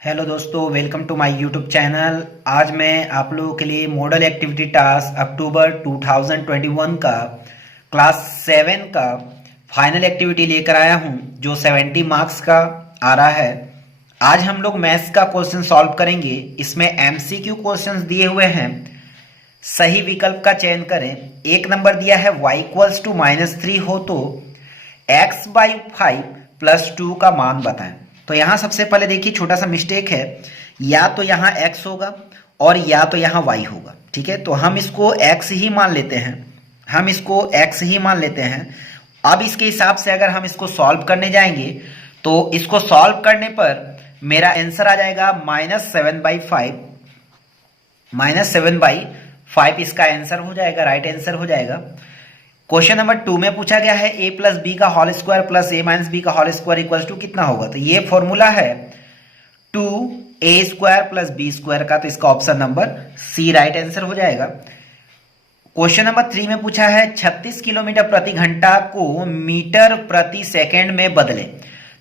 Hello दोस्तों, welcome to my YouTube channel. आज मैं आप लोगों के लिए मॉडल एक्टिविटी टास्क अक्टूबर 2021 का क्लास 7 का फाइनल एक्टिविटी लेकर आया हूं, जो 70 मार्क्स का आ रहा है। आज हम लोग मैथ्स का क्वेश्चन सॉल्व करेंगे। इसमें एमसीक्यू क्वेश्चंस दिए हुए हैं। सही विकल्प का चयन करें। एक नंबर दिया है y=-3 हो तो x/5 + 2 का मान बताएं। तो यहां सबसे पहले देखिए, छोटा सा मिस्टेक है। या तो यहां x होगा और या तो यहां y होगा। ठीक है, तो हम इसको x ही मान लेते हैं। अब इसके हिसाब से अगर हम इसको सॉल्व करने जाएंगे तो इसको सॉल्व करने पर मेरा आंसर आ जाएगा -7/5 इसका आंसर हो जाएगा, राइट आंसर हो जाएगा। क्वेश्चन नंबर 2 में पूछा गया है a + b का होल स्क्वायर + a - b का होल स्क्वायर इक्वल्स टू कितना होगा। तो ये फॉर्मूला है 2a² + b² का, तो इसका option number C right answer हो जाएगा। क्वेश्चन नंबर 3 में पूछा है 36 किलोमीटर प्रति घंटा को मीटर प्रति सेकंड में बदले।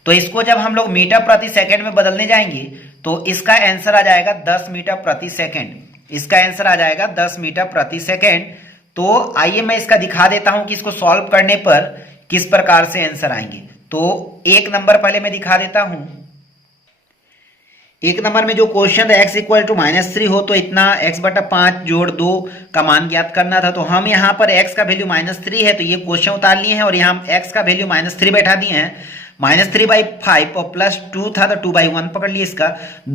तो इसको जब हम लोग मीटर प्रति सेकंड में बदलने जाएंगे तो इसका आंसर आ जाएगा 10 मीटर प्रति सेकंड। इसका आंसर आ जाएगा 10 मीटर प्रति सेकंड। तो आइए मैं इसका दिखा देता हूं कि इसको सॉल्व करने पर किस प्रकार से आंसर आएंगे। तो एक नंबर पहले मैं दिखा देता हूं। एक नंबर में जो क्वेश्चन है x=-3 हो तो इतना x/5 जोड़ 2 का मान ज्ञात करना था। तो हम यहां पर x का वैल्यू -3 है तो ये क्वेश्चन उतार लिए हैं और यहां x का वैल्यू -3 बैठा दिए हैं। -3/5 और +2 था तो 2/1 पकड़ लिए। इसका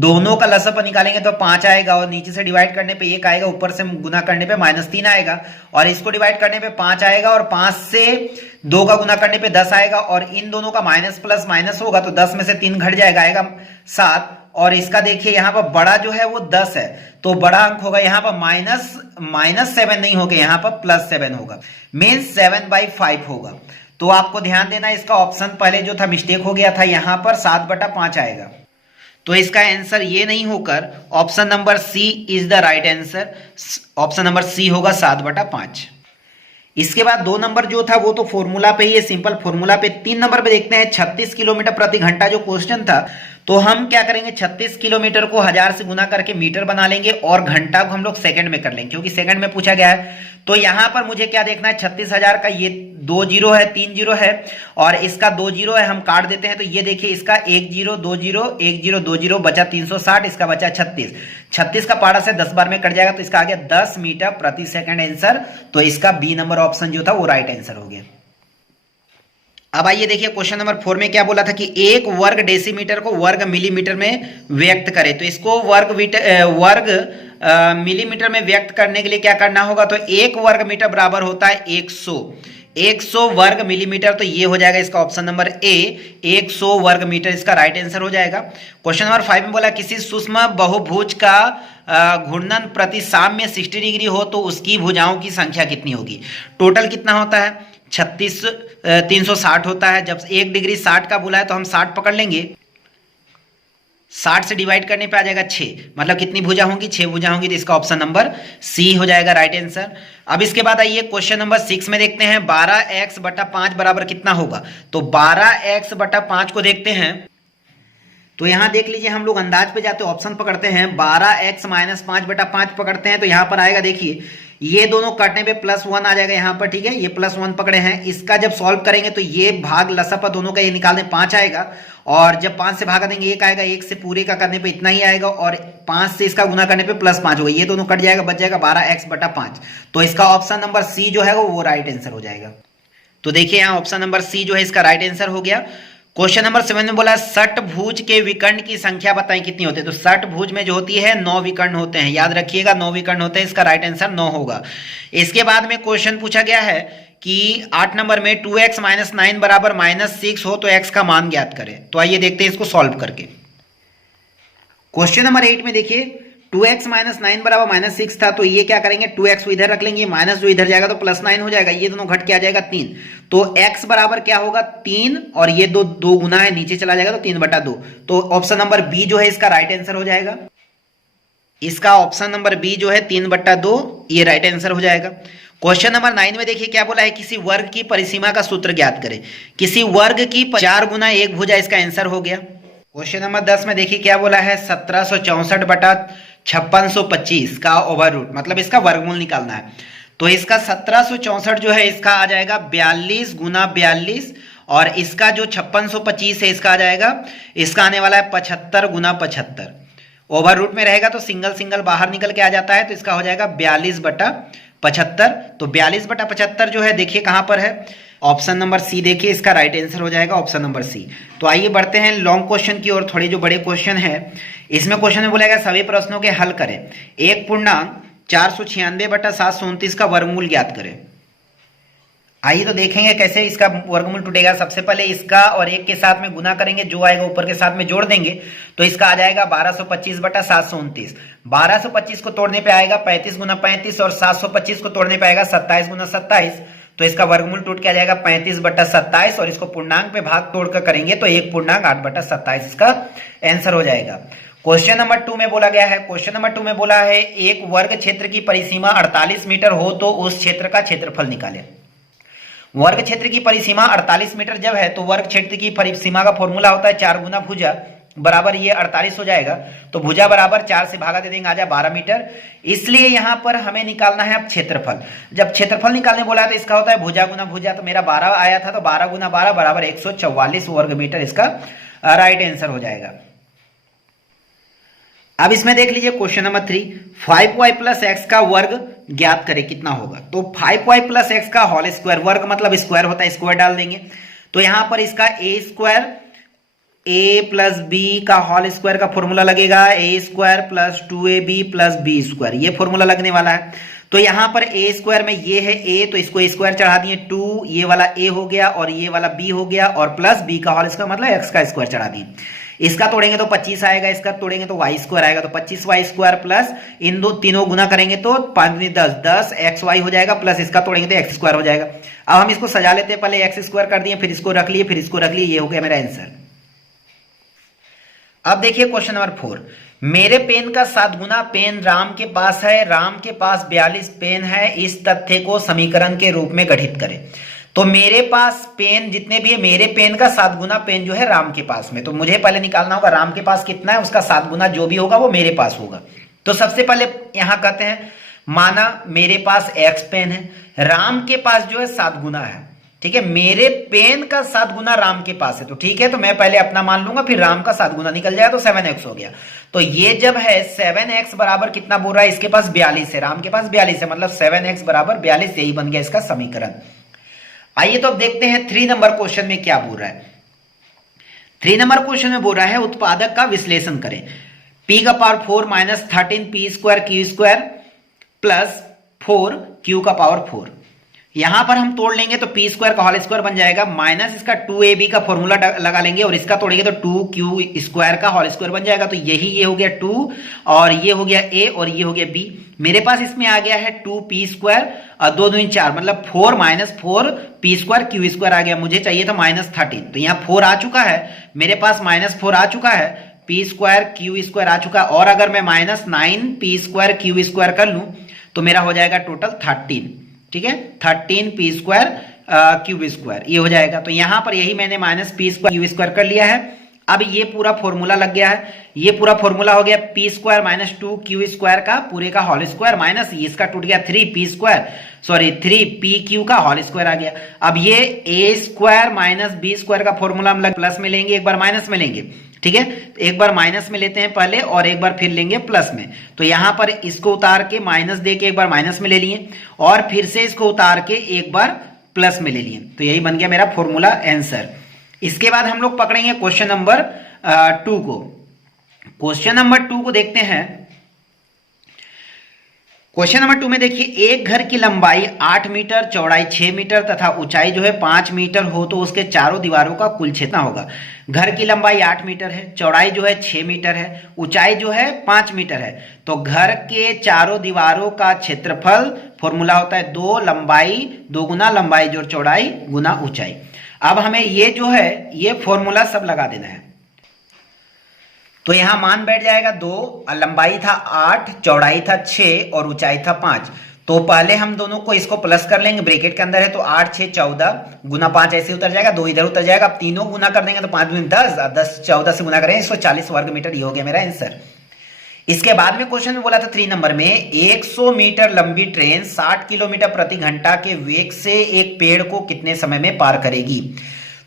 दोनों का लसाअ निकालेंगे तो 5 आएगा और नीचे से डिवाइड करने पे 1 आएगा, ऊपर से गुना करने पे -3 आएगा और इसको डिवाइड करने पे 5 आएगा और 5 से 2 का गुना करने पे 10 आएगा और इन दोनों का माइनस प्लस माइनस होगा तो 10 में से 3 घट जाएगा, आएगा 7। और इसका देखिए यहाँ पर बड़ा जो है वो 10 है तो बड़ा अंक होगा यहाँ पर -7 नहीं होगा, यहाँ पर +7 होगा, मीन्स 7/5 होगा। तो आपको ध्यान देना, इसका ऑप्शन पहले जो था मिस्टेक हो गया था, यहां पर 7/5 आएगा। तो इसका आंसर ये नहीं होकर option number C is the right answer. Option number C होगा 7/5। इसके बाद 2 नंबर जो था वो तो फॉर्मूला पे ही है, सिंपल फॉर्मूला पे। 3 नंबर पे देखते हैं 36 किलोमीटर प्रति घंटा जो क्वेश्चन था। तो हम क्या करेंगे, 36 किलोमीटर को 1000 से गुना करके मीटर बना लेंगे और घंटा को हम लोग सेकंड में कर लेंगे, क्योंकि सेकंड में पूछा गया है। तो यहां पर मुझे क्या देखना है, 36,000 का ये 2 जीरो है, 3 जीरो है और इसका 2 जीरो है, हम काट देते हैं। तो ये देखिए, इसका 1 जीरो 2 जीरो 1 जीरो 2 जीरो बचा 360, इसका बचा 36 का पारा से 10 बार में कट जाएगा तो इसका आ गया 10 मीटर प्रति सेकंड आंसर। तो इसका बी नंबर ऑप्शन जो था वो राइट आंसर हो गया। अब आइए देखिए, क्वेश्चन नंबर 4 में क्या बोला था कि 1 वर्ग डेसीमीटर को वर्ग मिलीमीटर में व्यक्त करे। तो इसको वर्ग मिलीमीटर में व्यक्त करने के लिए क्या करना होगा, तो 1 वर्ग मीटर बराबर होता है 100 वर्ग मिलीमीटर। तो ये हो जाएगा इसका ऑप्शन नंबर ए, 100 वर्ग मीटर इसका राइट आंसर हो जाएगा। क्वेश्चन नंबर 5 में बोला किसी सूक्ष्म बहुभुज का घूर्णन प्रति साम्य 60 डिग्री हो तो उसकी भुजाओं की संख्या कितनी होगी। टोटल कितना होता है, 360 होता है। जब 1 डिग्री 60 का बोला है तो हम 60 पकड़ लेंगे, 60 से डिवाइड करने पे आ जाएगा 6, मतलब कितनी भुजा होंगी, 6 भुजा होंगी। तो इसका ऑप्शन नंबर सी हो जाएगा राइट आंसर। अब इसके बाद आइए क्वेश्चन नंबर 6 में देखते हैं 12x/5 बराबर कितना होगा। तो 12x/5 को देखते हैं। तो यहां देख लीजिए, हम लोग अंदाज पे जाते ऑप्शन पकड़ते हैं, 12x - 5/5 पकड़ते हैं। तो यहां पर आएगा, देखिए ये दोनों काटने पे +1 आ जाएगा यहाँ पर। ठीक है, ये +1 पकड़े हैं। इसका जब सॉल्व करेंगे तो ये भाग लसापा दोनों का ये निकाल दें, 5 आएगा और जब 5 से भागा देंगे 1 आएगा, 1 से पूरे का करने पे इतना ही आएगा और 5 से इसका गुना करने पे +5 होगा। ये दोनों कट जाएगा, बच जाएगा 12x/5। तो इसका ऑप्शन नंबर सी जो है वो राइट आंसर हो जाएगा। तो देखिए यहाँ ऑप्शन नंबर सी जो है इसका राइट आंसर हो गया। क्वेश्चन नंबर 7 में बोला षटभुज के विकर्ण की संख्या बताएं कितनी होती है। तो षटभुज में जो होती है 9 विकर्ण होते हैं, याद रखिएगा 9 विकर्ण होते हैं, इसका राइट आंसर 9 होगा। इसके बाद में क्वेश्चन पूछा गया है कि 8 नंबर में 2x - 9 बराबर -6 हो तो x का मान ज्ञात करें। तो आइए देखते हैं इसको सॉल्व करके। क्वेश्चन नंबर 8 में देखिए 2x - 9 बराबर -6 था। तो ये क्या करेंगे, 2x को इधर रख लेंगे, माइनस जो इधर जाएगा तो +9 हो जाएगा, ये दोनों घट के आ जाएगा 3। तो x बराबर क्या होगा 3 और ये दो गुना है, नीचे चला जाएगा तो 3/2। तो ऑप्शन नंबर बी जो है इसका राइट आंसर हो जाएगा। इसका ऑप्शन नंबर बी जो है 3/2 ये राइट आंसर हो जाएगा। क्वेश्चन नंबर 9 में देखिए क्या बोला है, किसी वर्ग की परिसीमा का सूत्र ज्ञात करें। किसी वर्ग की 4 गुना 1 भुजा, इसका आंसर हो गया। क्वेश्चन नंबर 10 में देखिए क्या बोला है, 1764 बटा 5625 का ओवर रूट, मतलब इसका वर्गमूल निकालना है। तो इसका 1764 जो है इसका आ जाएगा 42 गुना 42, और इसका जो 5625 है इसका आ जाएगा, इसका आने वाला है 75 गुना 75। ओवर रूट में रहेगा तो सिंगल सिंगल बाहर निकल के आ जाता है, तो इसका हो जाएगा 42 बटा 75। तो 42 बटा 75 जो है देखिए कहां पर है, ऑप्शन नंबर सी देखिए, इसका राइट आंसर हो जाएगा ऑप्शन नंबर सी। तो आइए बढ़ते हैं लॉन्ग क्वेश्चन की ओर, थोड़े जो बड़े क्वेश्चन है इसमें क्वेश्चन में बोलेगा सभी प्रश्नों के हल करें, एक पूर्णांक 496 बटा 729 का वर्गमूल ज्ञात करें। आइए तो देखेंगे कैसे इसका वर्गमूल टूटेगा। सबसे पहले इसका और एक के साथ में गुना करेंगे, जो आएगा ऊपर के साथ में जोड़ देंगे, तो इसका आ जाएगा 1225 बटा 729। 1225 को तोड़ने पे आएगा 35 गुना 35, और 725 को तोड़ने पे आएगा 27 गुना 27। तो इसका वर्गमूल टूट के आ जाएगा 35 बटा 27, और इसको पूर्णांक पे भाग तोड़कर करेंगे तो 1 पूर्णांक 8 बटा 27 इसका आंसर हो जाएगा। क्वेश्चन नंबर 2 में बोला गया है, क्वेश्चन नंबर 2 में बोला है एक वर्ग क्षेत्र की परिसीमा 48 मीटर हो तो उस क्षेत्र का क्षेत्रफल निकालें। वर्ग क्षेत्र की परिसीमा 48 मीटर जब है तो वर्ग क्षेत्र की परिसीमा का फॉर्मूला होता है 4 गुना भुजा बराबर ये 48 हो जाएगा। तो भुजा बराबर 4 से भागा दे देंगे, आ जाए 12 मीटर। इसलिए यहां पर हमें निकालना है अब क्षेत्रफल। जब क्षेत्रफल निकालने बोला है तो इसका होता है भुजा गुना भुजा, तो मेरा 12 आया था, तो 12 गुना 12 बराबर 144 वर्ग मीटर इसका राइट आंसर हो जाएगा। अब इसमें देख लीजिए question number 3, 5y plus x का वर्ग ज्ञात करें कितना होगा। तो 5y प्लस एक्स का होल स्क्वायर, वर्ग मतलब स्क्वायर होता है, स्क्वायर डाल देंगे। तो यहां पर इसका A square a plus B का होल स्क्वायर का फॉर्मूला लगेगा, A square plus 2ab plus B square, ये फॉर्मूला लगने वाला है। तो यहां पर ए स्क्वायर में ये है a, तो इसको स्क्वायर चढ़ा दिए 2, ये वाला a हो गया और ये वाला b हो गया, और प्लस b का होल स्क्वायर मतलब x का स्क्वायर चढ़ा दिए। इसका तोड़ेंगे तो 25 आएगा, इसका तोड़ेंगे तो y स्क्वायर आएगा, तो 25y स्क्वायर प्लस इन दो तीनों गुना करेंगे तो 5 10 10 xy हो जाएगा, प्लस इसका तोड़ेंगे तो x स्क्वायर हो जाएगा। अब हम इसको सजा लेते हैं, पहले x स्क्वायर कर दिए, फिर इसको रख लिए, फिर इसको रख लिए, ये हो गया मेरा आंसर। अब देखिए क्वेश्चन नंबर 4, मेरे पेन का 7 गुना पेन राम के पास है, राम के पास 42 पेन है, इस तथ्य को समीकरण के रूप में गठित करें। तो मेरे पास पेन जितने भी है, मेरे पेन का 7 गुना पेन जो है राम के पास में, तो मुझे पहले निकालना होगा राम के पास कितना है, उसका 7 गुना जो भी होगा वो मेरे पास होगा। तो सबसे पहले यहां कहते हैं, माना मेरे पास x पेन है, राम के पास जो है 7 गुना है, ठीक है, मेरे पेन का 7 गुना राम के पास है, तो ठीक है, तो मैं पहले अपना मान लूंगा, फिर राम का 7 गुना निकल जाएगा तो 7x हो गया। तो ये जब है 7x बराबर कितना बोल रहा है, इसके पास 42 है, राम के पास 42 है, मतलब 7x बराबर 42, यही बन गया इसका समीकरण। आइए तो अब देखते हैं 3 नंबर क्वेश्चन में क्या बोल रहा है। 3 नंबर क्वेश्चन में बोल रहा है उत्पादक का विश्लेषण करें, p का power 4 minus 13 p square q square plus 4 q का पावर 4। यहां पर हम तोड़ लेंगे तो p स्क्वायर का होल स्क्वायर बन जाएगा, माइनस इसका 2ab का फॉर्मूला लगा लेंगे, और इसका तोड़ेंगे तो 2q स्क्वायर का होल स्क्वायर बन जाएगा। तो यही ये हो गया 2, और ये हो गया a, और ये हो गया b। मेरे पास इसमें आ गया है 2p स्क्वायर और 2 दूनी 4, मतलब 4 minus 4 p square q square आ गया। मुझे चाहिए था माइनस 13, तो यहाँ 4 आ चुका है, मेरे पास माइनस 4 आ चुका है, p स्क्वायर q स्क्वायर आ चुका है, और अगर मैं minus 9 p square q square कर लूं तो मेरा हो जाएगा टोटल 13, ठीक है, 13 p स्क्वायर क्यूब स्क्वायर ये हो जाएगा। तो यहां पर यही मैंने minus p square Q square कर लिया है। अब ये पूरा फॉर्मूला लग गया है, ये पूरा फॉर्मूला हो गया p square minus 2 Q square का पूरे का होल स्क्वायर, माइनस ये इसका टूट गया 3p square, sorry 3p Q का होल स्क्वायर आ गया। अब ये a square minus b square का फॉर्मूला हम प्लस में लेंगे, एक बार माइनस में लेंगे, ठीक है, एक बार माइनस में लेते हैं पहले और एक बार फिर लेंगे प्लस में। तो यहां पर इसको उतार के माइनस दे के एक बार माइनस में ले लिए, और फिर से इसको उतार के एक बार प्लस में ले लिए, तो यही बन गया मेरा फॉर्मूला आंसर। इसके बाद हम लोग पकड़ेंगे क्वेश्चन नंबर 2 को। क्वेश्चन नंबर 2 को देखते हैं। क्वेश्चन नंबर 2 में देखिए, एक घर की लंबाई 8 मीटर, चौड़ाई 6 मीटर तथा ऊंचाई जो है 5 मीटर हो तो उसके चारों दीवारों का कुल क्षेत्र होगा। घर की लंबाई 8 मीटर है, चौड़ाई जो है 6 मीटर है, ऊंचाई जो है 5 मीटर है, तो घर के चारों दीवारों का क्षेत्रफल फॉर्मूला होता है 2 लंबाई 2 गुना लंबाई जोड़ चौड़ाई गुना ऊंचाई। अब हमें ये जो है ये फॉर्मूला सब लगा देना है। तो यहां मान बैठ जाएगा 2, लंबाई था 8, चौड़ाई था 6 और ऊंचाई था 5। तो पहले हम दोनों को इसको प्लस कर लेंगे, ब्रैकेट के अंदर है तो 8 6 14 गुना 5 ऐसे उतर जाएगा, 2 इधर उतर जाएगा। अब तीनों गुना कर देंगे तो 5 दूनी 10, 10 14 से गुना करेंगे 140 वर्ग मीटर। ये हो गया मेरा आंसर। इसके बाद में क्वेश्चन में बोला था 3 नंबर में 100 मीटर लंबी ट्रेन 60 किलोमीटर प्रति घंटा के वेग से एक पेड़ को कितने समय में पार करेगी।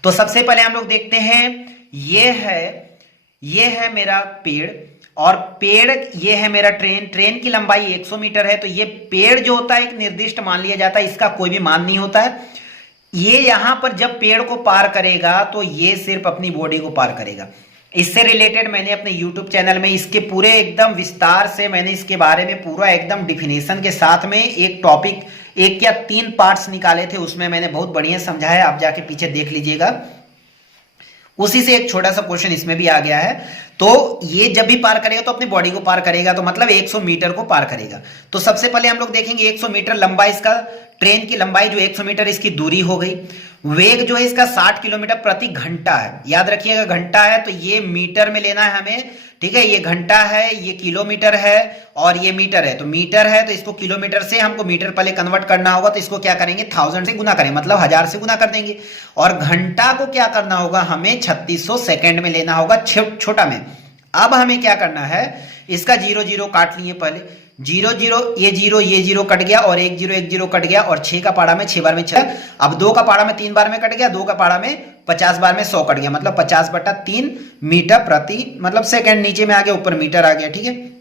तो सबसे पहले हम लोग देखते हैं, ये है मेरा पेड़ और पेड़ ये है मेरा ट्रेन। ट्रेन की लंबाई 100 मीटर है। तो ये पेड़ जो होता है एक निर्दिष्ट मान लिया जाता है, इसका कोई भी मान नहीं होता है। ये यहां पर जब पेड़ को पार करेगा तो ये सिर्फ अपनी बॉडी को पार करेगा। इससे रिलेटेड मैंने अपने YouTube चैनल में इसके पूरे एकदम विस्तार से मैंने इसके बारे में पूरा एकदम डिफिनेशन के साथ में एक टॉपिक 1 या 3 पार्ट्स निकाले थे, उसमें मैंने बहुत बढ़िया समझाया। आप जाके पीछे देख लीजिएगा। उसी से एक छोटा सा क्वेश्चन इसमें भी आ गया है। तो ये जब भी पार करेगा तो अपनी बॉडी को पार करेगा, तो मतलब 100 मीटर को पार करेगा। तो सबसे पहले हम लोग देखेंगे 100 मीटर लंबा इसका, ट्रेन की लंबाई जो 100 मीटर इसकी दूरी हो गई। वेग जो है इसका 60 किलोमीटर प्रति घंटा है। याद रखिएगा घंटा है तो ये मीटर में लेना है हमें, ठीक है। ये घंटा है, ये किलोमीटर है और ये मीटर है। तो मीटर है तो इसको किलोमीटर से हमको मीटर पहले कन्वर्ट करना होगा, तो इसको क्या करेंगे 1000 से गुना करेंगे, मतलब 1000 से गुना कर देंगे। और घंटा को क्या करना होगा, हमें 3600 सेकेंड में लेना होगा, छोटा में। अब हमें क्या करना है, इसका 0 0 काट लिए पहले, 0 0 ये 0 कट गया और 1 0 1 0 कट गया और 6 का पाड़ा में 6 बार में 6। अब 2 का पाड़ा में 3 बार में कट गया, 2 का पाड़ा में 50 बार में 100 कट गया, मतलब 50/3 मीटर प्रति मतलब सेकंड। नीचे में आ गया, ऊपर मीटर आ गया, ठीक है।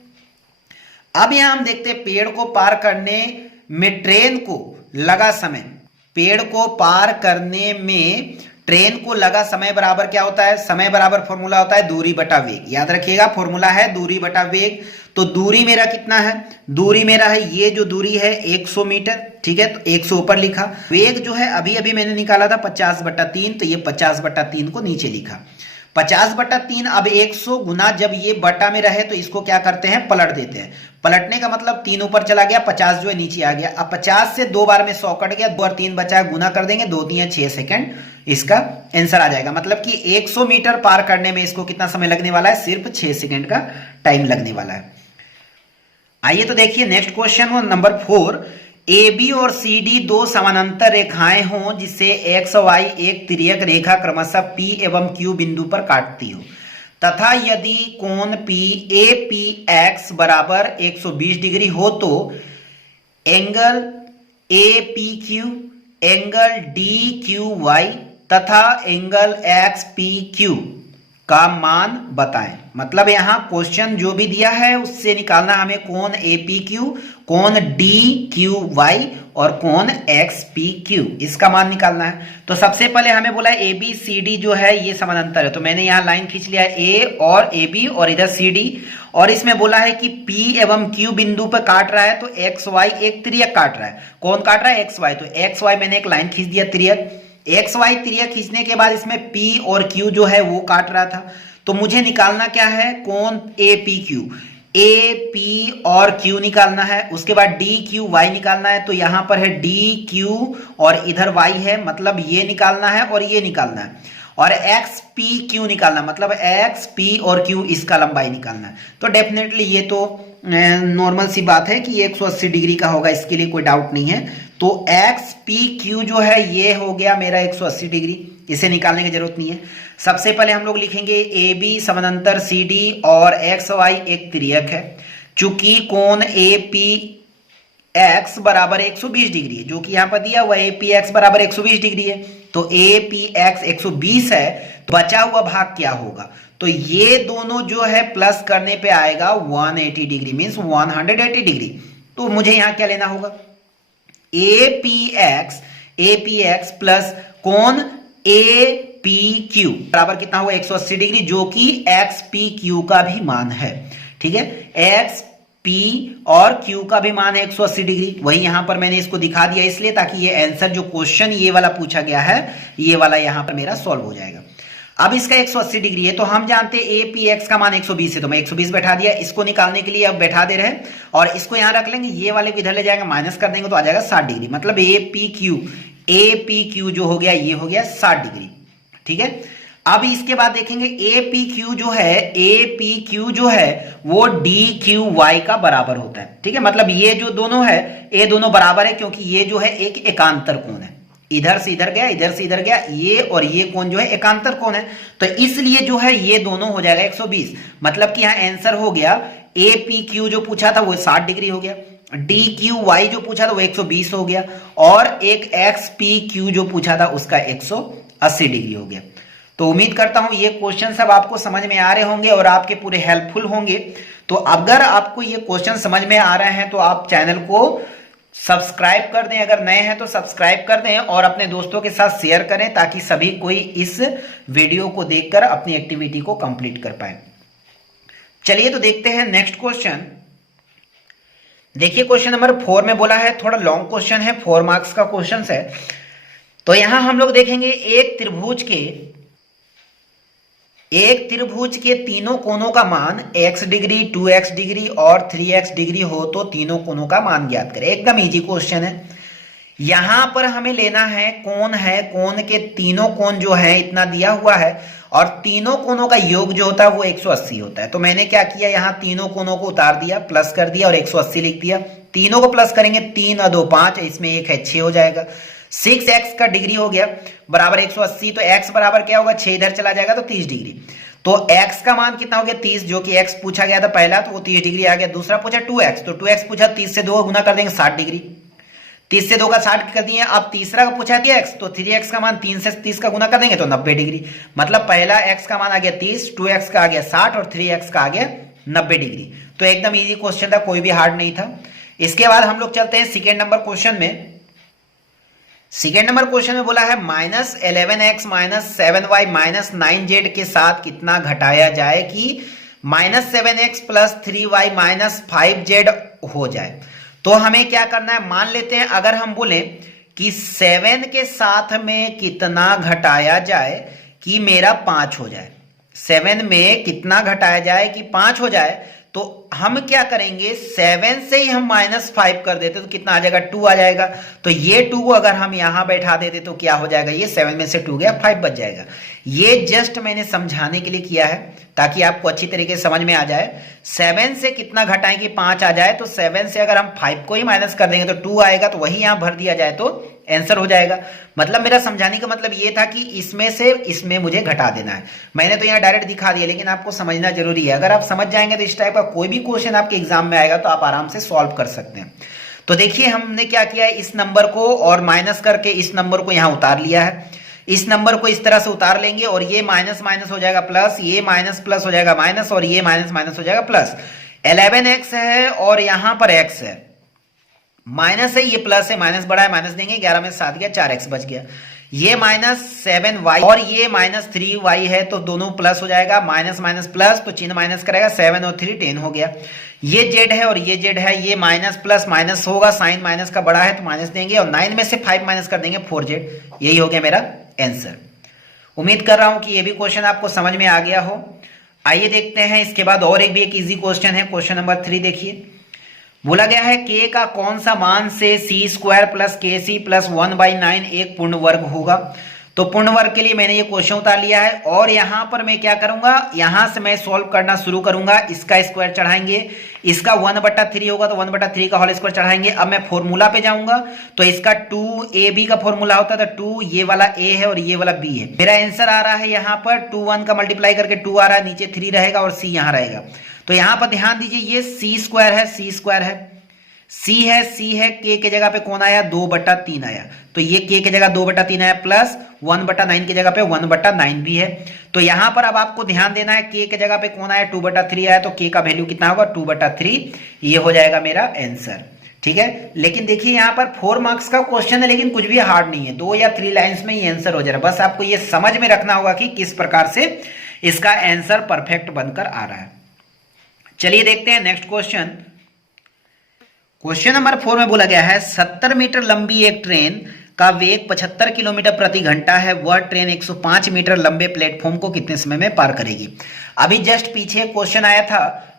अब यहां हम देखते हैं पेड़ को पार करने में ट्रेन को लगा समय, पेड़ को पार करने में ट्रेन को लगा समय बराबर क्या होता है, समय बराबर फॉर्मूला होता है दूरी बटा वेग। याद रखिएगा फॉर्मूला है दूरी बटा वेग। तो दूरी मेरा कितना है, दूरी मेरा है ये जो दूरी है 100 मीटर, ठीक है। तो 100 ऊपर लिखा। वेग जो है अभी अभी मैंने निकाला था 50/3, तो ये 50/3 को नीचे लिखा। 50/3। अब 100 गुना जब ये बटा में रहे तो इसको क्या करते हैं, पलट देते हैं। पलटने का मतलब 3 ऊपर चला गया, 50 जो है नीचे आ गया। अब 50 से 2 बार में 100 कट गया, 2 और 3 बचा है, गुना कर देंगे, 2 3 6 सेकंड, इसका आंसर आ जाएगा। मतलब कि 100 मीटर पार करने में इसको कितना समय लगने वाला है, सिर्फ 6 सेकंड का टाइम लगने वाला है। आइए तो देखिए नेक्स्ट क्वेश्चन हो नंबर 4। AB और CD 2 समानांतर रेखाएं हों जिससे X और Y एक तिर्यक रेखा क्रमशः P एवं Q बिंदु पर काटती हो, तथा यदि कोण APX बराबर 120 डिग्री हो तो एंगल APQ, एंगल DQY तथा एंगल XPQ का मान बताएं। मतलब यहां क्वेश्चन जो भी दिया है उससे निकालना हमें कोण APQ, कोण DQY और कोण XPQ, इसका मान निकालना है। तो सबसे पहले हमें बोला है ABCD जो है ये समानांतर है, तो मैंने यहां लाइन खींच लिया है A और AB और इधर CD। और इसमें बोला है कि P एवं Q बिंदु पर काट रहा है, तो XY एक त्रियक काट रहा है। कौन काट रहा है, XY। तो XY मैंने एक लाइन खींच दिया त्रियक। XY त्रियक खींचने के बाद इसमें P और Q जो है वो काट रहा था। तो मुझे निकालना क्या है, कोण APQ, AP और Q निकालना है। उसके बाद DQY निकालना है। तो यहां पर है DQ और इधर Y है, मतलब ये निकालना है और ये निकालना है। और XPQ निकालना, मतलब XP और Q इसका लंबाई निकालना है। तो डेफिनेटली ये तो नॉर्मल सी बात है कि ये 180 डिग्री का होगा, इसके लिए कोई डाउट नहीं है। तो XPQ जो है ये हो गया मेरा 180 डिग्री, इसे निकालने की जरूरत नहीं है। सबसे पहले हम लोग लिखेंगे AB समानांतर CD और XY एक त्रियक है। चूंकि कोण APX बराबर 120 डिग्री है, जो कि यहां पर दिया हुआ APX बराबर 120 डिग्री है, तो APX 120 है, तो बचा हुआ भाग क्या होगा, तो ये दोनों जो है प्लस करने पे आएगा 180 डिग्री, मींस 180 डिग्री। तो मुझे यहां क्या लेना होगा, APX प्लस कोण APQ बराबर कितना होगा 180 डिग्री, जो कि XPQ का भी मान है। ठीक है, XP और Q का भी मान है 180 डिग्री। वही यहां पर मैंने इसको दिखा दिया इसलिए ताकि ये आंसर जो क्वेश्चन ये वाला पूछा गया है ये वाला यहां पर मेरा सॉल्व हो जाएगा। अब इसका 180 डिग्री है, तो हम जानते हैं APX का मान 120 है, तो मैं 120 बैठा दिया। इसको निकालने के लिए अब बैठा दे रहे हैं और इसको यहां रख लेंगे, ये वाले को इधर ले जाएंगे, माइनस कर देंगे तो आ जाएगा 60 डिग्री। मतलब APQ जो हो गया ये हो गया 60 डिग्री। ठीक है, अब इसके बाद देखेंगे ए पी क्यू जो है वो डी क्यू वाई का बराबर होता है। ठीक है, मतलब ये जो दोनों है ये दोनों बराबर है, क्योंकि ये जो है एक एकांतर कोण है, इधर से इधर गया, इधर से इधर गया, ये और ये कोण जो है एकांतर कोण है, तो इसलिए जो है ये दोनों हो जाएगा 120। मतलब कि यहां आंसर हो गया ए पी क्यू जो पूछा था वो 60 डिग्री हो गया, डी क्यू वाई जो पूछा था वो 120 हो गया, और एक एक्स पी क्यू जो पूछा था उसका 180 डिग्री हो गया। तो उम्मीद करता हूं ये क्वेश्चन सब आपको समझ में आ रहे होंगे और आपके पूरे हेल्पफुल होंगे। तो अगर आपको ये क्वेश्चन समझ में आ रहे हैं तो आप चैनल को सब्सक्राइब कर दें, अगर नए हैं तो सब्सक्राइब कर दें और अपने दोस्तों के साथ शेयर करें ताकि सभी कोई इस वीडियो को देखकर अपनी एक्टिविटी को कंप्लीट कर पाए। चलिए तो देखते हैं नेक्स्ट क्वेश्चन। देखिए क्वेश्चन नंबर 4 में बोला है, थोड़ा लॉन्ग क्वेश्चन है, 4 मार्क्स का क्वेश्चन है। तो यहां हम लोग देखेंगे एक त्रिभुज के तीनों कोणों का मान x डिग्री, 2x डिग्री और 3x डिग्री हो तो तीनों कोणों का मान ज्ञात करें। एकदम इजी क्वेश्चन है। यहां पर हमें लेना है, कोण के तीनों कोण जो है इतना दिया हुआ है और तीनों कोणों का योग जो होता है वो 180 होता है। तो मैंने क्या किया, यहां तीनों कोणों को उतार दिया, प्लस कर दिया और 180 लिख दिया। तीनों को प्लस करेंगे, 3 और 2 5, इसमें 1 है 6 हो जाएगा। 6x का डिग्री हो गया बराबर 180, तो x बराबर क्या होगा, 6 इधर चला जाएगा तो 30 डिग्री। तो x का मान कितना हो गया 30, जो कि x पूछा गया था पहला, तो वो 30 डिग्री आ गया। दूसरा पूछा 2x, तो 2x पूछा, 30 से 2 गुना कर देंगे 60 डिग्री, 30 से 2 का 60 कर दिए। अब तीसरा का पूछा 3x, तो 3x का मान 3 से 30 का गुना कर देंगे तो 90 डिग्री। मतलब पहला x का मान आ गया 30, 2x का आ गया 60 और 3x का आ गया 90 डिग्री। तो एकदम इजी क्वेश्चन था, कोई भी हार्ड नहीं था। इसके बाद हम लोग चलते हैं सेकेंड नंबर क्वेश्चन में। सेकेंड नंबर क्वेश्चन में बोला है -11x -7y -9z के साथ कितना घटाया जाए कि -7x + 3y -5z हो जाए। तो हमें क्या करना है, मान लेते हैं अगर हम बोले कि 7 के साथ में कितना घटाया जाए कि मेरा 5 हो जाए, 7 में कितना घटाया जाए कि 5 हो जाए, तो हम क्या करेंगे, 7 से ही हम -5 कर देते तो कितना आ जाएगा, 2 आ जाएगा। तो ये 2 को अगर हम यहां बैठा देते तो क्या हो जाएगा, ये 7 में से 2 गया 5 बच जाएगा। ये जस्ट मैंने समझाने के लिए किया है ताकि आपको अच्छी तरीके से समझ में आ जाए। 7 से कितना घटाएं कि 5 आ जाए, तो 7 से अगर हम 5 को ही माइनस कर देंगे तो 2 आएगा, तो वही यहां भर दिया जाए तो आंसर हो जाएगा। मतलब मेरा समझाने का मतलब ये था कि इसमें से इसमें मुझे घटा देना है। मैंने तो यहाँ डायरेक्ट दिखा दिया, लेकिन आपको समझना जरूरी है। अगर आप समझ जाएंगे तो इस टाइप का कोई भी क्वेश्चन आपके एग्जाम में आएगा तो आप आराम से सॉल्व कर सकते हैं। तो देखिए हमने क्या किया है, इस नंबर को और माइनस करके इस नंबर को यहां उतार लिया है। इस नंबर को इस तरह से उतार लेंगे और ये माइनस माइनस हो जाएगा प्लस, ये माइनस प्लस हो जाएगा माइनस, और ये माइनस माइनस हो जाएगा प्लस। 11x है और यहां पर x है, माइनस है, ये प्लस है, माइनस बड़ा है, माइनस देंगे, 11 में 7 गया, 4x बच गया। ये -7y और ये -3y है, तो दोनों प्लस हो जाएगा, माइनस माइनस प्लस, तो चिन्ह माइनस करेगा, 7 और 3 10 हो गया। ये z है और ये z है, ये माइनस प्लस माइनस होगा, साइन माइनस का बड़ा है तो माइनस देंगे, और 9 में से 5 माइनस कर देंगे 4z। यही हो गया मेरा आंसर। उम्मीद कर रहा हूं कि ये भी क्वेश्चन आपको समझ में आ गया हो। आइए देखते हैं इसके बाद और एक इजी क्वेश्चन है, क्वेश्चन नंबर 3 देखिए। बोला गया है k का कौन सा मान से c² + kc + 1/9 एक पूर्ण वर्ग होगा। तो पूर्ण वर्ग के लिए मैंने ये क्वेश्चन उतार लिया है और यहां पर मैं क्या करूंगा, यहां से मैं सॉल्व करना शुरू करूंगा। इसका स्क्वायर चढ़ाएंगे, इसका 1/3 होगा तो 1/3 का होल स्क्वायर चढ़ाएंगे। अब मैं फॉर्मूला पे जाऊंगा, तो इसका 2ab का फॉर्मूला होता था 2, ये वाला a है और ये वाला b है। मेरा आंसर आ रहा है यहाँ पर 2 1 का मल्टीप्लाई करके 2 आ रहा है, नीचे 3 रहेगा और c यहां रहेगा। तो यहां पर ध्यान दीजिए, ये c² है, c है, k के जगह पे कौन आया, 2/3 आया, तो ये k के जगह 2/3 आया, प्लस 1/9 की जगह पे 1/9 भी है। तो यहां पर अब आपको ध्यान देना है, k के जगह पे कौन आया, 2/3 आया, तो k का वैल्यू कितना होगा, 2/3। ये हो जाएगा मेरा आंसर। ठीक है, लेकिन देखिए यहां पर 4 मार्क्स का क्वेश्चन है, लेकिन कुछ भी हार्ड नहीं है, 2 या 3 लाइंस में ये आंसर हो जा रहा है। बस आपको ये समझ में रखना होगा कि किस प्रकार से इसका आंसर परफेक्ट बनकर आ रहा है। चलिए देखते हैं नेक्स्ट क्वेश्चन। क्वेश्चन नंबर 4 में बोला गया है 70 मीटर लंबी एक ट्रेन का वेग 75 किलोमीटर प्रति घंटा है। वह ट्रेन 105 मीटर लंबे प्लेटफॉर्म को कितने समय में पार करेगी। अभी जस्ट पीछे क्वेश्चन आया था,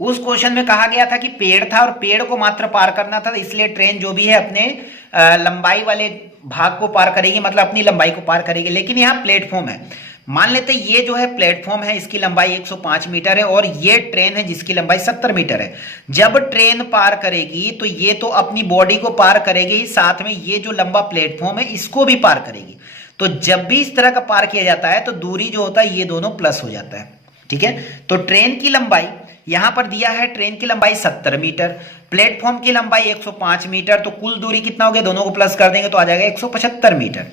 उस क्वेश्चन में कहा गया था कि पेड़ था और पेड़ को मात्र पार करना था, इसलिए ट्रेन जो भी है अपने लंबाई वाले भाग को पार करेगी, मतलब अपनी लंबाई को पार करेगी। लेकिन यहाँ प्लेटफॉर्म है, मान लेते हैं ये जो है प्लेटफॉर्म है, इसकी लंबाई 105 मीटर है और ये ट्रेन है जिसकी लंबाई 70 मीटर है। जब ट्रेन पार करेगी तो ये तो अपनी बॉडी को पार करेगी, साथ में ये जो लंबा प्लेटफॉर्म है इसको भी पार करेगी। तो जब भी इस तरह का पार किया जाता है तो दूरी जो होता है ये दोनों प्लस हो जाता है। ठीक है, तो ट्रेन की लंबाई यहां पर दिया है, ट्रेन की लंबाई 70 मीटर, प्लेटफॉर्म की लंबाई 105 मीटर, तो कुल दूरी कितना हो गया, दोनों को प्लस कर देंगे तो आ जाएगा 175 मीटर।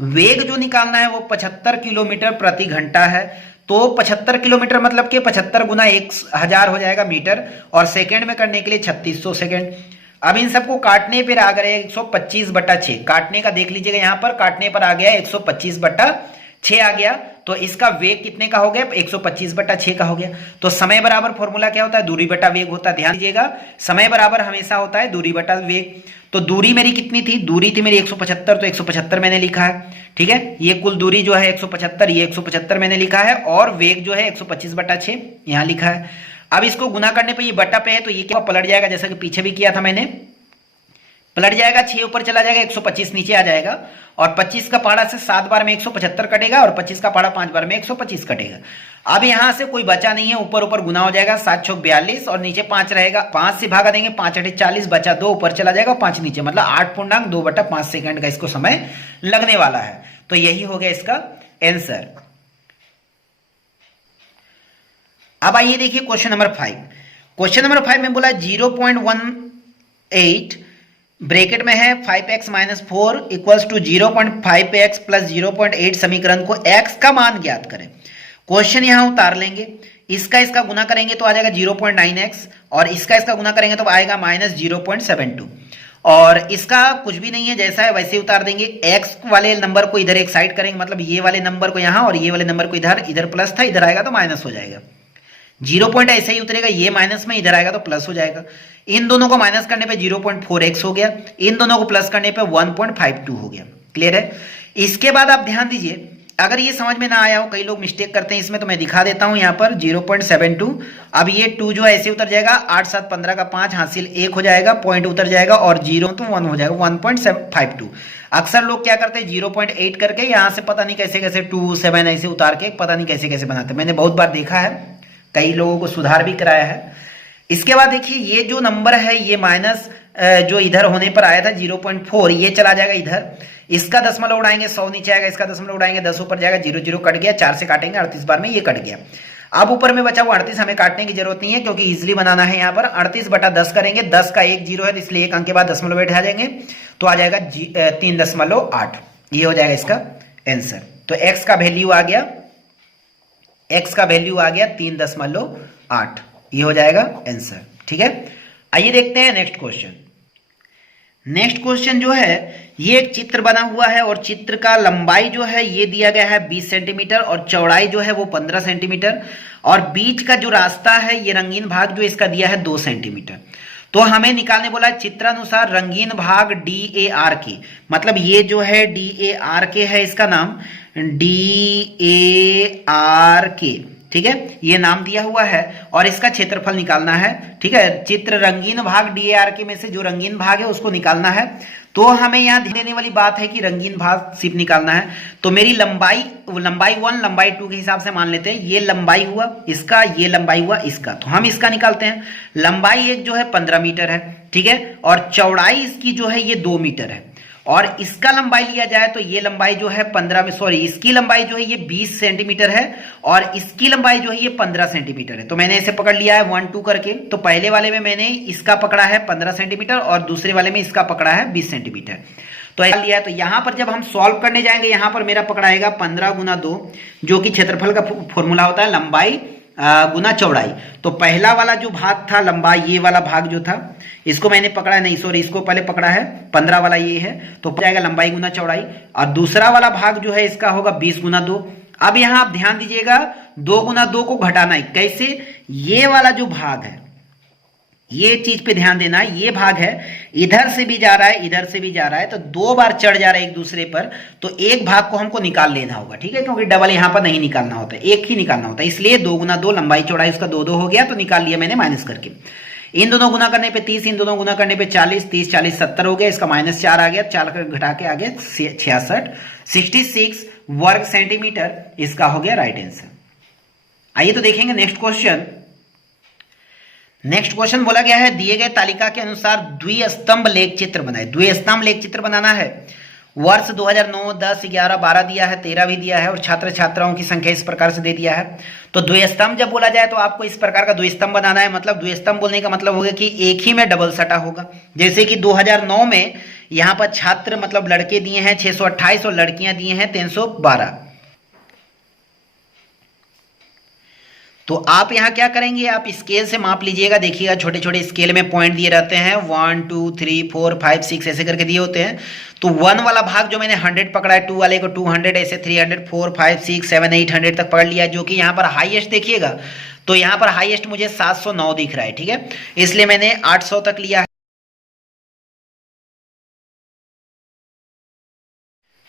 वेग जो निकालना है वो 75 किलोमीटर प्रति घंटा है। तो 75 किलोमीटर मतलब कि 75 गुना 1000 हो जाएगा मीटर, और सेकेंड में करने के लिए 3600 सेकेंड। अब इन सबको काटने पर आ गए 125/6, काटने का देख लीजिएगा, यहां पर काटने पर आ गया 125/6 आ गया। तो इसका वेग कितने का हो गया, 125/6 का हो गया। तो समय बराबर फॉर्मूला क्या होता है, दूरी बटा वेग होता है। ध्यान दीजिएगा, समय बराबर हमेशा होता है दूरी बटा वेग। तो दूरी मेरी कितनी थी, दूरी थी मेरी 175, तो 175 मैंने लिखा है। ठीक है, ये कुल दूरी जो है 175, ये 175 मैंने लिखा है, और वेग जो है 125/6 यहां लिखा है। अब इसको गुना करने पर ये बटा पे है तो ये क्या पलट जाएगा, जैसा कि पीछे भी किया था मैंने, पलट जाएगा, 6 ऊपर चला जाएगा, 125 नीचे आ जाएगा, और 25 का पहाड़ा से 7 बार में 175 कटेगा, और 25 का पहाड़ा 5 बार में 125 कटेगा। अब यहां से कोई बचा नहीं है, ऊपर ऊपर गुना हो जाएगा, 7 छक 42 और नीचे 5 रहेगा, 5 से भागा देंगे, 5 8 40, बचा 2 ऊपर चला जाएगा, 5 नीचे, मतलब 8.2/5 सेकंड का इसको समय लगने वाला है। तो यही हो गया इसका आंसर। अब आइए देखिए क्वेश्चन नंबर 5। क्वेश्चन नंबर 5 में बोला 0.18 ब्रैकेट में है 5x - 4 इक्वल्स टू 0.5x + 0.8 समीकरण को x का मान ज्ञात करें। क्वेश्चन यहां उतार लेंगे, इसका गुना करेंगे तो आ जाएगा 0.9x, और इसका गुना करेंगे तो आएगा -0.72, और इसका कुछ भी नहीं है, जैसा है वैसे ही उतार देंगे। x वाले नंबर को इधर एक साइड करेंगे, मतलब ये वाले नंबर को यहां और ये वाले नंबर को इधर, इधर प्लस था इधर आएगा तो माइनस हो जाएगा। 0 पॉइंट ऐसे ही उतरेगा, ये माइनस में इधर आएगा तो प्लस हो जाएगा। इन दोनों को माइनस करने पे 0.4x हो गया, इन दोनों को प्लस करने पे 1.52 हो गया। क्लियर है। इसके बाद आप ध्यान दीजिए, अगर ये समझ में ना आया हो, कई लोग मिस्टेक करते हैं इसमें, तो मैं दिखा देता हूं यहाँ पर 0.72। अब ये 2 जो है ऐसे उतर जाएगा, 8 7 15 का 5 हासिल 1 हो जाएगा, पॉइंट उतर जाएगा, और 0 तो 1 हो जाएगा, 1.52। अक्सर लोग क्या करते हैं 0.8 करके यहां से पता नहीं कैसे कैसे 2 7 ऐसे उतार के पता नहीं कैसे कैसे बनाते, मैंने बहुत बार देखा है, कई लोगों को सुधार भी कराया है। इसके बाद देखिए ये जो नंबर है ये माइनस जो इधर होने पर आया था 0.4, ये चला जाएगा इधर, इसका दशमलव उड़ाएंगे 100 नीचे आएगा, इसका दशमलव उड़ाएंगे 10 ऊपर जाएगा, 0 0 कट गया, 4 से काटेंगे 38 बार में ये कट गया। अब ऊपर में बचा हुआ 38 हमें काटने की जरूरत नहीं है क्योंकि इजिली बनाना है। यहाँ पर 38/10 करेंगे, 10 का 1 0 है इसलिए 1 अंक के बाद दशमलव बैठा जाएंगे तो आ जाएगा 3.8, ये हो जाएगा इसका आंसर। तो x का वैल्यू आ गया, x का वैल्यू आ गया 3.8, ये हो जाएगा आंसर। ठीक है, आइए देखते हैं नेक्स्ट क्वेश्चन। नेक्स्ट क्वेश्चन जो है ये एक चित्र बना हुआ है और चित्र का लंबाई जो है ये दिया गया है 20 सेंटीमीटर और चौड़ाई जो है वो 15 सेंटीमीटर, और बीच का जो रास्ता है ये रंगीन भाग जो इसका दिया है 2 सेंटीमीटर। तो हमें निकालने बोला चित्रानुसार रंगीन भाग DARK, मतलब ये जो है DARK है, इसका नाम DARK, ठीक है, ये नाम दिया हुआ है और इसका क्षेत्रफल निकालना है। ठीक है, चित्र रंगीन भाग DARK में से जो रंगीन भाग है उसको निकालना है। तो हमें यहाँ देने वाली बात है कि रंगीन भाग सिर्फ निकालना है। तो मेरी लंबाई 1 लंबाई 2 के हिसाब से मान लेते हैं, ये लंबाई हुआ इसका, ये लंबाई हुआ इसका, तो हम इसका निकालते हैं। लंबाई एक जो है 15 मीटर है, ठीक है, और चौड़ाई इसकी जो है ये 2 मीटर है, और इसका लंबाई लिया जाए तो ये लंबाई जो है 15 में, सॉरी इसकी लंबाई जो है ये 20 सेंटीमीटर है और इसकी लंबाई जो है ये 15 सेंटीमीटर है। तो मैंने इसे पकड़ लिया है 1 2 करके। तो पहले वाले में मैंने इसका पकड़ा है 15 सेंटीमीटर और दूसरे वाले में इसका पकड़ा है 20 सेंटीमीटर। तो ऐसा लिया है। तो यहां पर जब हम सॉल्व करने जाएंगे यहां पर मेरा पकड़ाएगा 15 गुना 2, जो कि क्षेत्रफल का फॉर्मूला होता है लंबाई गुना चौड़ाई। तो पहला वाला जो भाग था लंबाई, ये वाला भाग जो था इसको मैंने पकड़ा नहीं, सॉरी इसको पहले पकड़ा है 15 वाला ये है, तो जाएगा लंबाई गुना चौड़ाई, और दूसरा वाला भाग जो है इसका होगा 20 गुना 2। अब यहां आप ध्यान दीजिएगा 2 गुना 2 को घटाना है, कैसे, ये वाला जो भाग है ये चीज पे ध्यान देना है, ये भाग है इधर से भी जा रहा है इधर से भी जा रहा है, तो 2 बार चढ़ जा रहा है एक दूसरे पर, तो एक भाग को हमको निकाल लेना होगा। ठीक है, क्योंकि डबल यहां पर नहीं निकालना होता है, एक ही निकालना होता है, इसलिए 2 गुना 2 लंबाई चौड़ाई उसका 2 2 हो गया, तो निकाल लिया मैंने माइनस करके। इन दोनों गुना करने पे 30, इन दोनों गुना करने पे 40, 30 40 70 हो गया, इसका -4 आ गया, 4 घटा के आ गया 66, वर्ग सेंटीमीटर इसका हो गया राइट आंसर। आइए तो देखेंगे नेक्स्ट क्वेश्चन। नेक्स्ट क्वेश्चन बोला गया है दिए गए तालिका के अनुसार द्विस्तंभ लेख चित्र बनाए। द्विस्तंभ लेख चित्र बनाना है। वर्ष 2009, 10, 11, 12 दिया है, 13 भी दिया है और छात्र छात्राओं की संख्या इस प्रकार से दे दिया है। तो द्विस्तंभ जब बोला जाए तो आपको इस प्रकार का द्विस्तंभ बनाना है। मतलब द्विस्तंभ बोलने का मतलब होगा कि एक ही में डबल सटा होगा। जैसे कि 2009 में यहां पर छात्र मतलब लड़के दिए हैं 628 और लड़कियां दिए हैं 312। तो आप यहां क्या करेंगे, आप स्केल से माप लीजिएगा। देखिएगा छोटे छोटे स्केल में पॉइंट दिए रहते हैं, 1 2 3 4 5 6 ऐसे करके दिए होते हैं। तो 1 वाला भाग जो मैंने 100 पकड़ा है, 2 वाले को 200, ऐसे 300, 4 5 6 7 800 तक पकड़ लिया, जो कि यहाँ पर हाईएस्ट देखिएगा। तो यहाँ पर हाईएस्ट मुझे 709 दिख रहा है, ठीक है, इसलिए मैंने 800 तक लिया है।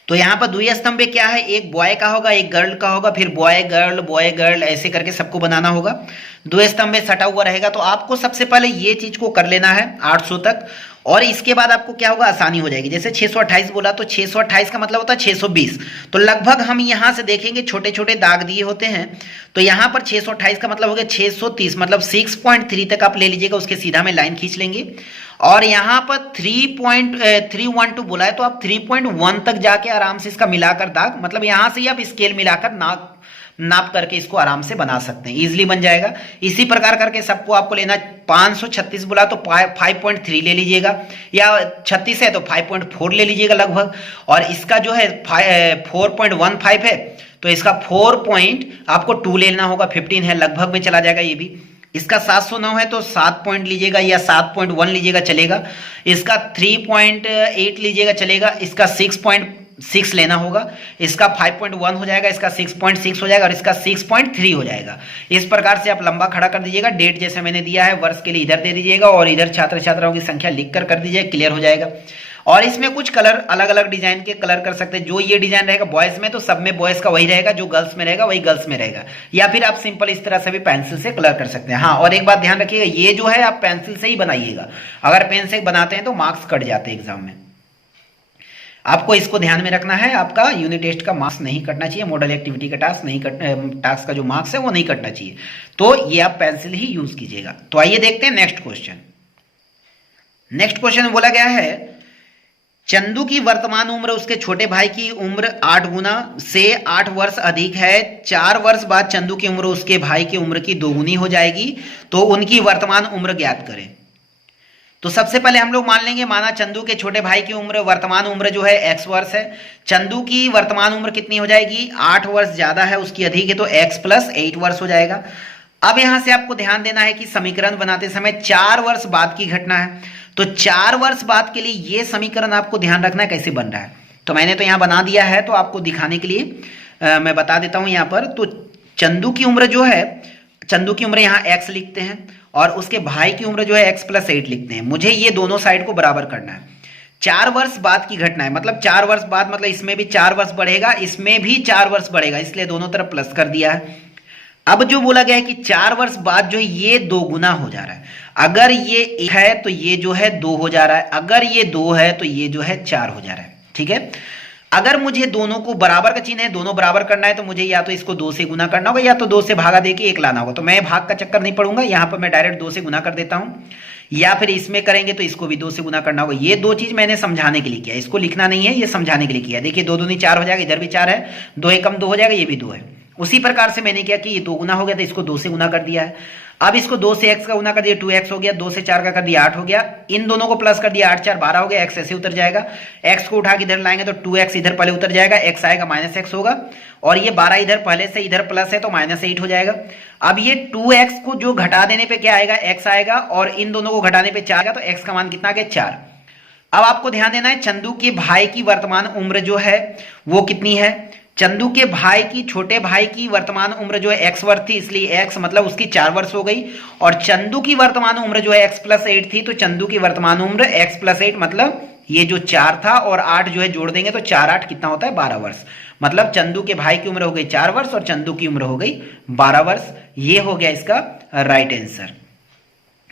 तो यहाँ पर द्विस्तंभ में क्या है, एक बॉय का होगा, एक गर्ल का होगा, फिर बॉय गर्ल ऐसे करके सबको बनाना होगा। द्विस्तंभ में सटा हुआ रहेगा। तो आपको सबसे पहले ये चीज को कर लेना है 800 तक, और इसके बाद आपको क्या होगा, आसानी हो जाएगी। जैसे 628 बोला तो 628 का मतलब होता है 620। तो लगभग हम यहां से देखेंगे छोटे छोटे दाग दिए होते हैं। तो यहां पर 628 का मतलब हो गया 630, मतलब 6.3 तक आप ले लीजिएगा, उसके सीधा में लाइन खींच लेंगे। और यहां पर 3.312 बोला है तो आप 3.1 तक जाके आराम से इसका मिलाकर दाग, मतलब यहां से ही आप स्केल मिलाकर नाप करके इसको आराम से बना सकते हैं, इजीली बन जाएगा। इसी प्रकार करके सबको आपको लेना। 536 बोला तो 5.3 ले लीजिएगा, या 36 है तो 5.4 ले लीजिएगा लगभग। और इसका जो है 4.15 है तो इसका 4 आपको 2 लेना होगा, 15 है, लगभग में चला जाएगा ये भी। इसका 709 है तो 7 पॉइंट लीजिएगा या 7.1 लीजिएगा चलेगा। इसका 3.8 लीजिएगा चलेगा। इसका 6.6 लेना होगा। इसका 5.1 हो जाएगा, इसका 6.6 हो जाएगा और इसका 6.3 हो जाएगा। इस प्रकार से आप लंबा खड़ा कर दीजिएगा। डेट जैसे मैंने दिया है वर्ष के लिए इधर दे दीजिएगा और इधर छात्र छात्राओं की संख्या लिख कर दीजिए, क्लियर हो जाएगा। और इसमें कुछ कलर अलग अलग डिजाइन के कलर कर सकते हैं। जो ये डिजाइन रहेगा बॉयज में तो सब में बॉयज का वही रहेगा, जो गर्ल्स में रहेगा वही गर्ल्स में रहेगा। या फिर आप सिंपल इस तरह से भी पेंसिल से कलर कर सकते हैं। हाँ, और एक बात ध्यान रखिएगा, ये जो है आप पेंसिल से ही बनाइएगा। अगर पेन से बनाते हैं तो मार्क्स कट जाते हैं एग्जाम में। आपको इसको ध्यान में रखना है, आपका यूनिट टेस्ट का मार्क्स नहीं कटना चाहिए, मॉडल एक्टिविटी का टास्क का जो मार्क्स है वो नहीं कटना चाहिए। तो ये आप पेंसिल ही यूज कीजिएगा। तो आइए देखते हैं नेक्स्ट क्वेश्चन। नेक्स्ट क्वेश्चन बोला गया है चंदू की वर्तमान उम्र उसके छोटे भाई की उम्र 8 गुना से 8 वर्ष अधिक है। 4 वर्ष बाद चंदू की उम्र उसके भाई की उम्र की 2 गुनी हो जाएगी, तो उनकी वर्तमान उम्र ज्ञात करें। तो सबसे पहले हम लोग मान लेंगे, माना चंदू के छोटे भाई की उम्र वर्तमान उम्र जो है x वर्ष है। चंदू की वर्तमान उम्र कितनी हो जाएगी, 8 वर्ष ज्यादा है उसकी अधिक है, तो x + 8 वर्ष हो जाएगा। अब यहां से आपको ध्यान देना है कि समीकरण बनाते समय 4 वर्ष बाद की घटना है। तो 4 वर्ष बाद के लिए ये समीकरण आपको ध्यान रखना है कैसे बन रहा है। तो मैंने तो यहां बना दिया है, तो आपको दिखाने के लिए मैं बता देता हूं यहां पर। तो चंदू की उम्र जो है, चंदू की उम्र यहां x लिखते हैं और उसके भाई की उम्र जो है x + 8 लिखते हैं। मुझे ये दोनों साइड को बराबर करना है। 4 वर्ष बाद की घटना है, मतलब 4 वर्ष बाद, मतलब इसमें भी 4 वर्ष बढ़ेगा, इसमें भी 4 वर्ष बढ़ेगा, इसलिए दोनों तरफ प्लस कर दिया है। अब जो बोला गया है कि 4 वर्ष बाद जो ये 2 गुना हो जा रहा है। अगर ये 1 है तो ये जो है 2 हो जा रहा है, अगर ये 2 है तो ये जो है 4 हो जा रहा है, ठीक है। अगर मुझे दोनों को बराबर का चिन्ह है, दोनों बराबर करना है, तो मुझे या तो इसको 2 से गुना करना होगा या तो 2 से भागा देके 1 लाना होगा। तो मैं भाग का चक्कर नहीं पड़ूंगा, यहां पर मैं डायरेक्ट 2 से गुना कर देता हूं। या फिर इसमें करेंगे तो इसको भी 2 से गुना करना होगा। ये 2 चीज मैंने समझाने के लिए किया, इसको लिखना नहीं है, ये समझाने के लिए किया। देखिए 2 दूनी 4 हो जाएगा, इधर भी 4 है, 2 एकम 2 हो जाएगा, ये भी 2 है। उसी प्रकार से मैंने क्या कि ये 2 गुना हो गया तो इसको 2 से गुना कर दिया है। अब इसको 2 से x का गुना कर दिया, 2x हो गया, 2 से 4 का कर दिया 8 हो गया, इन दोनों को प्लस कर दिया, 8 4 12 हो गया, x ऐसे उतर जाएगा। x को उठा के इधर लाएंगे तो 2x इधर पहले उतर जाएगा, x आएगा -x होगा, और ये 12 इधर पहले से इधर प्लस है तो -8 हो जाएगा। अब ये 2x को जो घटा देने पे क्या आएगा, x आएगा, और इन दोनों को घटाने पे 4 आएगा, तो x का मान कितना आ गया 4। अब आपको ध्यान देना है चंदू के भाई की वर्तमान उम्र जो है वो कितनी है। चंदू के भाई की, छोटे भाई की वर्तमान उम्र जो है x वर्ष थी, इसलिए x मतलब उसकी 4 वर्ष हो गई। और चंदू की वर्तमान उम्र जो है x + 8 थी, तो चंदू की वर्तमान उम्र x + 8 मतलब ये जो 4 था और 8 जो है जोड़ देंगे तो 4 8 कितना होता है 12 वर्ष। मतलब चंदू के भाई की उम्र हो गई 4 वर्ष और चंदू की उम्र हो गई 12 वर्ष। ये हो गया इसका राइट आंसर।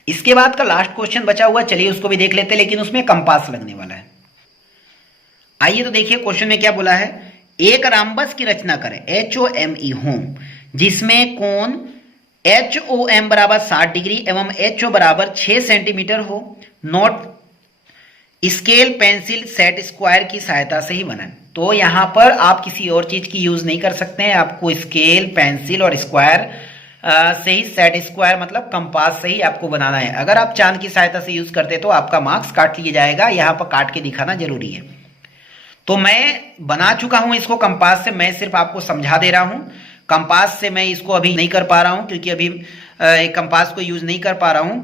इसके बाद का लास्ट क्वेश्चन बचा हुआ, चलिए उसको भी देख लेते हैं, लेकिन उसमें कंपास लगने वाला है। आइए तो देखिए क्वेश्चन में क्या बोला है, एक राम्बस की रचना करें, HOME होम, जिसमें कोण HOM बराबर 60 डिग्री एवं HO बराबर 6 सेंटीमीटर हो। Note scale pencil set square की सहायता से ही बनाएं। तो यहां पर आप किसी और चीज की यूज नहीं कर सकते हैं, आपको स्केल पेंसिल और स्क्वायर से ही, सेट स्क्वायर मतलब कंपास से ही आपको बनाना है। अगर आप चांद की सहायता से यूज करते तो आपका मार्क्स काट लिया जाएगा, यहां पर काट के दिखाना जरूरी है। तो मैं बना चुका हूं इसको कंपास से, मैं सिर्फ आपको समझा दे रहा हूं। कंपास से मैं इसको अभी नहीं कर पा रहा हूं, क्योंकि अभी कंपास को यूज नहीं कर पा रहा हूं,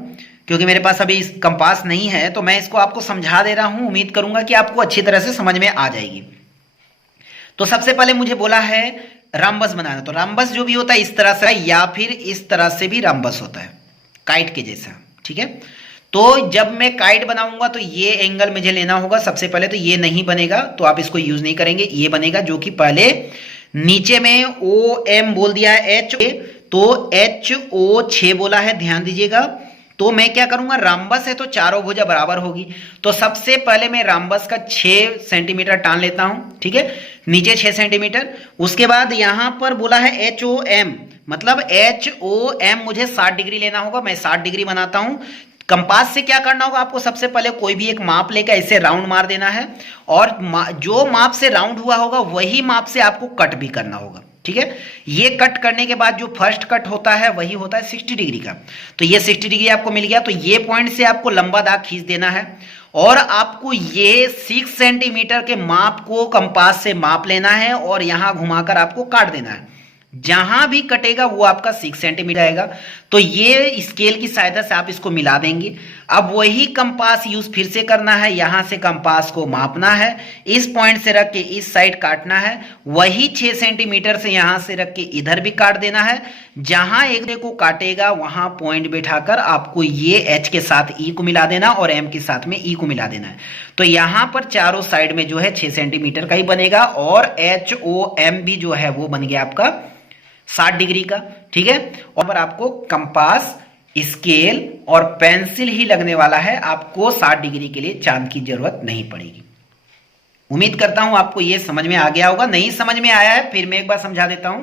क्योंकि मेरे पास अभी कंपास नहीं है। तो मैं इसको आपको समझा दे रहा हूं, उम्मीद करूंगा कि आपको अच्छी तरह से समझ में आ जाएगी। तो सबसे पहले मुझे बोला है राम्बस बनाना, तो राम्बस जो भी होता है इस तरह से या फिर इस तरह से भी राम्बस होता है, काइट के जैसा, ठीक है। तो जब मैं काइट बनाऊंगा तो ये एंगल मुझे लेना होगा सबसे पहले, तो ये नहीं बनेगा तो आप इसको यूज नहीं करेंगे, ये बनेगा जो कि पहले नीचे में OM बोल दिया है, H तो HO 6 बोला है, ध्यान दीजिएगा। तो मैं क्या करूंगा, राम्बस है तो चारों भुजा बराबर होगी, तो सबसे पहले मैं राम्बस का 6 सेंटीमीटर टान लेता हूं, ठीक है, नीचे 6 सेंटीमीटर। उसके बाद यहां पर बोला है HOM, मतलब HOM मुझे 60 डिग्री लेना होगा, मैं 60 डिग्री बनाता हूं। कंपास से क्या करना होगा आपको, सबसे पहले कोई भी एक माप लेकर ऐसे राउंड मार देना है, और जो माप से राउंड हुआ होगा वही माप से आपको कट भी करना होगा, ठीक है। ये कट करने के बाद जो फर्स्ट कट होता है वही होता है 60 डिग्री का, तो ये 60 डिग्री आपको मिल गया। तो ये पॉइंट से आपको लंबा दाग खींच देना है, और आपको ये 6 सेंटीमीटर के माप को कंपास से माप लेना है, और यहां घुमाकर आपको काट देना है। जहां भी कटेगा वो आपका 6 सेंटीमीटर आएगा। तो ये स्केल की सहायता से आप इसको मिला देंगे। अब वही कंपास यूज फिर से करना है, यहां से कंपास को मापना है, इस पॉइंट से रख के इस साइड काटना है, वही 6 सेंटीमीटर से यहां से रख के इधर भी काट देना है। जहां एक को काटेगा वहां पॉइंट बैठाकर आपको ये H के साथ E को मिला देना और M के साथ में E को मिला देना है। तो यहां पर चारों साइड में जो है 6 सेंटीमीटर का ही बनेगा, और HOM भी जो है वो बन गया आपका 60 डिग्री का, ठीक है। और आपको कंपास, स्केल और पेंसिल ही लगने वाला है, आपको 60 डिग्री के लिए चांद की जरूरत नहीं पड़ेगी। उम्मीद करता हूं आपको यह समझ में आ गया होगा। नहीं समझ में आया है फिर मैं एक बार समझा देता हूं।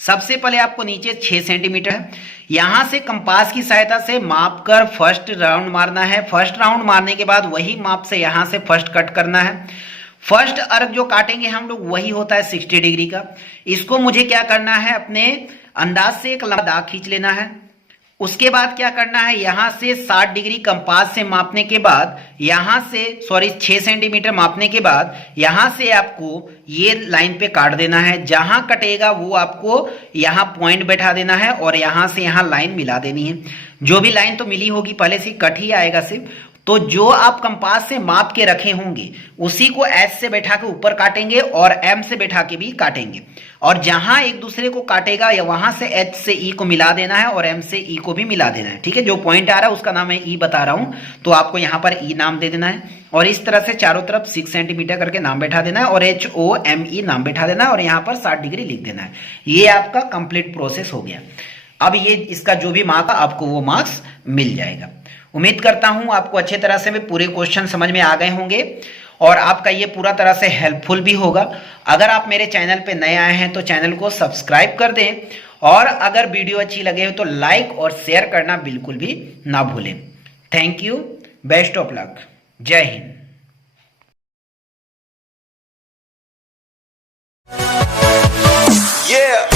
सबसे पहले आपको नीचे 6 सेंटीमीटर है, यहां से कंपास की सहायता से माप कर फर्स्ट राउंड मारना है। फर्स्ट राउंड मारने के बाद वही माप से यहां से फर्स्ट कट करना है। फर्स्ट अर्क जो काटेंगे हम लोग वही होता है 60 डिग्री का। इसको मुझे क्या करना है, अपने अंदाज से एक लंबा दाग खींच लेना है। उसके बाद क्या करना है, यहां से 60 डिग्री कंपास से मापने के बाद, यहां से 6 सेंटीमीटर मापने के बाद यहां से आपको ये लाइन पे काट देना है। जहां कटेगा वो आपको यहां पॉइंट बैठा देना है, और यहां से यहां लाइन मिला देनी है। जो भी लाइन तो मिली होगी पहले से, कट ही आएगा सिर्फ। तो जो आप कंपास से माप के रखे होंगे उसी को H से बैठा के ऊपर काटेंगे और M से बैठा के भी काटेंगे, और जहां एक दूसरे को काटेगा या वहां से H से E को मिला देना है और M से E को भी मिला देना है, ठीक है। जो पॉइंट आ रहा है उसका नाम मैं E बता रहा हूं, तो आपको यहां पर E नाम दे देना है, और इस तरह से चारों तरफ 6 सेंटीमीटर करके नाम बैठा देना है, और HOME नाम बैठा देना है, और यहां पर 60 डिग्री लिख देना है। ये आपका कंप्लीट प्रोसेस हो गया। अब ये इसका जो भी मार्क्स आपको वो मार्क्स मिल जाएगा। उम्मीद करता हूं आपको अच्छे तरह से पूरे क्वेश्चन समझ में आ गए होंगे, और आपका ये पूरा तरह से हेल्पफुल भी होगा। अगर आप मेरे चैनल पे नए आए हैं तो चैनल को सब्सक्राइब कर दें, और अगर वीडियो अच्छी लगे तो लाइक और शेयर करना बिल्कुल भी ना भूलें। Thank you, best of luck, जय हिंद। Yeah.